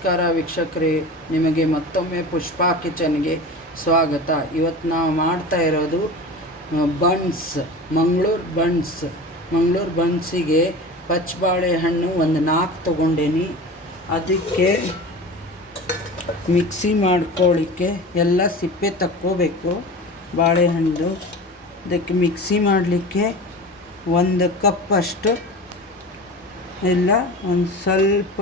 ನಮಸ್ಕಾರ ವೀಕ್ಷಕರೇ, ನಿಮಗೆ ಮತ್ತೊಮ್ಮೆ ಪುಷ್ಪಾ ಕಿಚನ್ಗೆ ಸ್ವಾಗತ. ಇವತ್ತು ನಾವು ಮಾಡ್ತಾ ಇರೋದು ಬನ್ಸ್, ಮಂಗಳೂರು ಬನ್ಸಿಗೆ ಪಚ್ಚ ಬಾಳೆಹಣ್ಣು ಒಂದು 4 ತೊಗೊಂಡೇನಿ. ಅದಕ್ಕೆ ಮಿಕ್ಸಿ ಮಾಡ್ಕೊಳ್ಳಿಕ್ಕೆ ಎಲ್ಲ ಸಿಪ್ಪೆ ತಕ್ಕೋಬೇಕು ಬಾಳೆಹಣ್ಣು. ಅದಕ್ಕೆ ಮಿಕ್ಸಿ ಮಾಡಲಿಕ್ಕೆ 1 ಕಪ್ ಅಷ್ಟು ಎಲ್ಲ, ಒಂದು ಸ್ವಲ್ಪ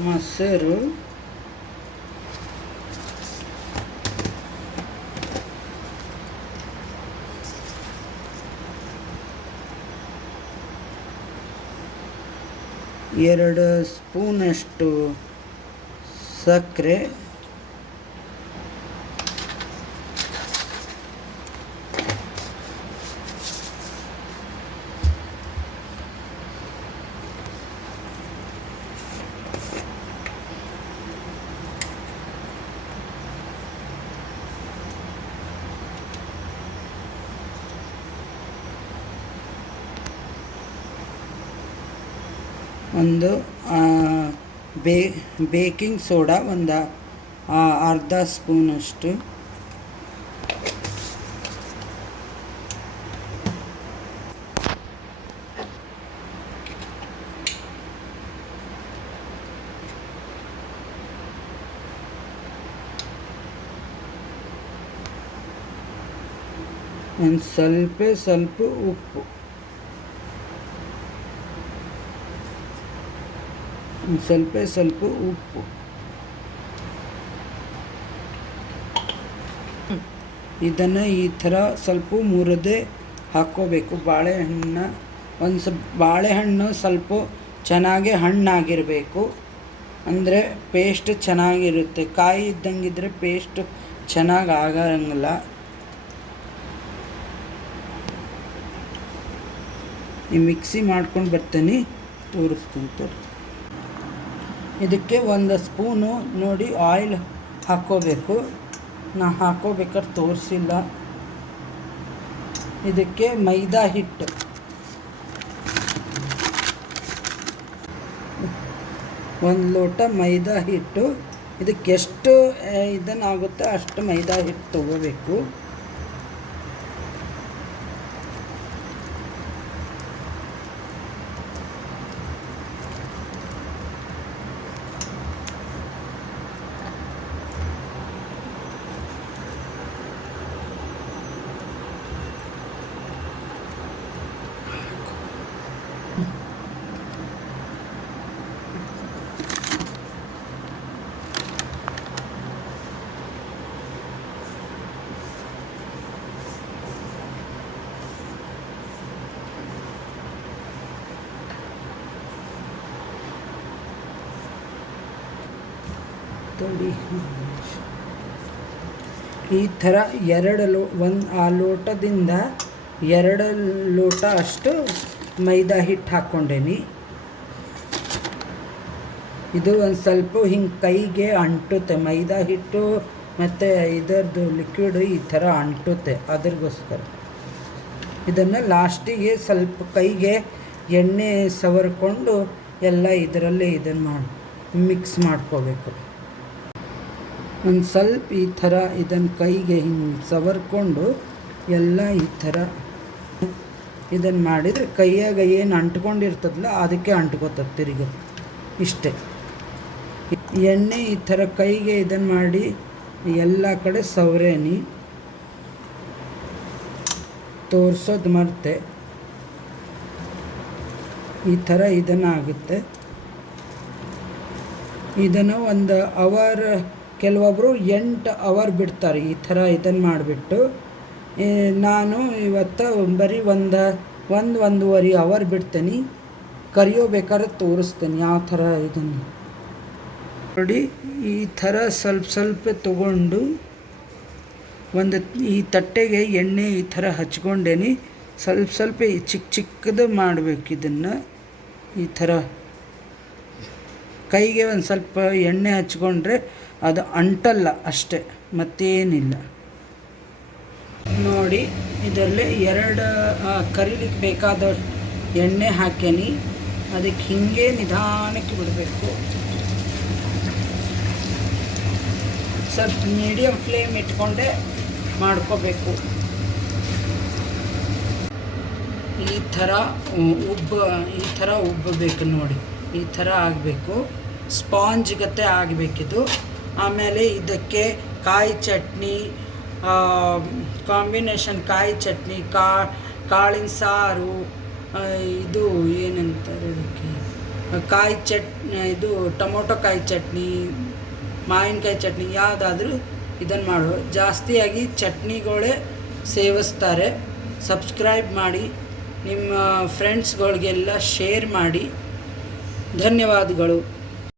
ಮೊಸರು, ಎರಡು ಸ್ಪೂನಷ್ಟು ಸಕ್ಕರೆ, ಒಂದು ಬೇಕಿಂಗ್ ಸೋಡಾ ಒಂದು ಅರ್ಧ ಸ್ಪೂನಷ್ಟು, ಒಂದು ಸ್ವಲ್ಪ ಉಪ್ಪು, ಸ್ವಲ್ಪ ಉಪ್ಪು. ಇದನ್ನು ಈ ಥರ ಸ್ವಲ್ಪ ಮುರಿದೇ ಹಾಕ್ಕೋಬೇಕು ಬಾಳೆಹಣ್ಣು. ಬಾಳೆಹಣ್ಣು ಸ್ವಲ್ಪ ಚೆನ್ನಾಗಿ ಹಣ್ಣಾಗಿರಬೇಕು, ಅಂದರೆ ಪೇಸ್ಟ್ ಚೆನ್ನಾಗಿರುತ್ತೆ. ಕಾಯಿ ಇದ್ದಂಗಿದ್ರೆ ಪೇಸ್ಟ್ ಚೆನ್ನಾಗಿ ಆಗಂಗಿಲ್ಲ. ಈ ಮಿಕ್ಸಿ ಮಾಡ್ಕೊಂಡು ಬರ್ತೀನಿ, ತೋರಿಸ್ತೀನಿ. ಇದಕ್ಕೆ 1 ಸ್ಪೂನು ನೋಡಿ ಆಯಿಲ್ ಹಾಕ್ಕೋಬೇಕು. ನಾ ಹಾಕ್ಕೋಬೇಕಾದ್ರೆ ತೋರಿಸಿಲ್ಲ. ಇದಕ್ಕೆ ಮೈದಾ ಹಿಟ್ಟು, 1 ಲೋಟ ಮೈದಾ ಹಿಟ್ಟು. ಇದಕ್ಕೆ ಎಷ್ಟು ಇದನ್ನಾಗುತ್ತೆ ಅಷ್ಟು ಮೈದಾ ಹಿಟ್ಟು ತೊಗೋಬೇಕು. ಈ ಥರ ಆ ಲೋಟದಿಂದ 2 ಲೋಟ ಅಷ್ಟು ಮೈದಾ ಹಿಟ್ಟು ಹಾಕ್ಕೊಂಡೇನಿ. ಇದು ಒಂದು ಸ್ವಲ್ಪ ಹಿಂಗೆ ಕೈಗೆ ಅಂಟುತ್ತೆ. ಮೈದಾ ಹಿಟ್ಟು ಮತ್ತು ಇದರದ್ದು ಲಿಕ್ವಿಡ್ ಈ ಥರ ಅಂಟುತ್ತೆ, ಅದ್ರಗೋಸ್ಕರ ಇದನ್ನು ಲಾಸ್ಟಿಗೆ ಸ್ವಲ್ಪ ಕೈಗೆ ಎಣ್ಣೆ ಸವರ್ಕೊಂಡು ಎಲ್ಲ ಇದರಲ್ಲೇ ಮಿಕ್ಸ್ ಮಾಡ್ಕೋಬೇಕು. ಒಂದು ಸ್ವಲ್ಪ ಈ ಥರ ಇದನ್ನು ಕೈಗೆ ಹಿಂಗೆ ಸವರ್ಕೊಂಡು ಎಲ್ಲ ಈ ಥರ ಇದನ್ನು ಮಾಡಿದರೆ ಕೈಯಾಗ ಏನು ಅಂಟ್ಕೊಂಡಿರ್ತದಲ್ಲ ಅದಕ್ಕೆ ಅಂಟ್ಕೋತದೆ ತಿರುಗಿ. ಇಷ್ಟೇ. ಎಣ್ಣೆ ಈ ಥರ ಕೈಗೆ ಇದನ್ನು ಮಾಡಿ ಎಲ್ಲ ಕಡೆ ಸವರೇನಿ. ತೋರಿಸೋದು ಮರ್ತೆ. ಈ ಥರ ಇದನ್ನು ಆಗುತ್ತೆ. ಇದನ್ನು 1 ಅವರ್, ಕೆಲವೊಬ್ಬರು 8 ಅವರ್ ಬಿಡ್ತಾರೆ ಈ ಥರ ಇದನ್ನು ಮಾಡಿಬಿಟ್ಟು. ನಾನು ಇವತ್ತು ಬರೀ ಒಂದೂವರೆ ಅವರ್ ಬಿಡ್ತೀನಿ. ಕರಿಯೋಬೇಕಾದ್ರೆ ತೋರಿಸ್ತೀನಿ ಯಾವ ಥರ ಇದನ್ನು ನೋಡಿ. ಈ ಥರ ಸ್ವಲ್ಪ ತೊಗೊಂಡು ಈ ತಟ್ಟೆಗೆ ಎಣ್ಣೆ ಈ ಥರ ಹಚ್ಕೊಂಡೇನಿ. ಸ್ವಲ್ಪ ಚಿಕ್ಕದು ಮಾಡಬೇಕು. ಇದನ್ನು ಈ ಥರ ಕೈಗೆ ಒಂದು ಸ್ವಲ್ಪ ಎಣ್ಣೆ ಹಚ್ಕೊಂಡ್ರೆ ಅದು ಅಂಟಲ್ಲ ಅಷ್ಟೇ, ಮತ್ತೇನಿಲ್ಲ. ನೋಡಿ ಇದರಲ್ಲಿ ಎರಡು ಕರಿಲಿಕ್ಕೆ ಬೇಕಾದ ಎಣ್ಣೆ ಹಾಕೇನಿ. ಅದಕ್ಕೆ ಹಿಂಗೆ ನಿಧಾನಕ್ಕೆ ಬಿಡಬೇಕು. ಸ್ವಲ್ಪ ಮೀಡಿಯಮ್ ಫ್ಲೇಮ್ ಇಟ್ಕೊಂಡೆ ಮಾಡ್ಕೋಬೇಕು. ಈ ಥರ ಉಬ್ಬಬೇಕು ನೋಡಿ, ಈ ಥರ ಆಗಬೇಕು. ಸ್ಪಾಂಜ್ ಗತೆ ಆಗಬೇಕಿದು. ಆಮೇಲೆ ಇದಕ್ಕೆ ಕಾಯಿ ಚಟ್ನಿ ಕಾಂಬಿನೇಷನ್, ಕಾಯಿ ಚಟ್ನಿ, ಕಾಳಿನ ಸಾರು, ಇದು ಏನಂತಾರೆ ಇದಕ್ಕೆ, ಕಾಯಿ ಇದು ಟೊಮೊಟೊ ಕಾಯಿ ಚಟ್ನಿ, ಮಾವಿನಕಾಯಿ ಚಟ್ನಿ, ಯಾವುದಾದ್ರೂ ಇದನ್ನು ಮಾಡೋ. ಜಾಸ್ತಿಯಾಗಿ ಚಟ್ನಿಗಳೇ ಸೇವಿಸ್ತಾರೆ. ಸಬ್ಸ್ಕ್ರೈಬ್ ಮಾಡಿ, ನಿಮ್ಮ ಫ್ರೆಂಡ್ಸ್ಗಳಿಗೆಲ್ಲ ಶೇರ್ ಮಾಡಿ. ಧನ್ಯವಾದಗಳು.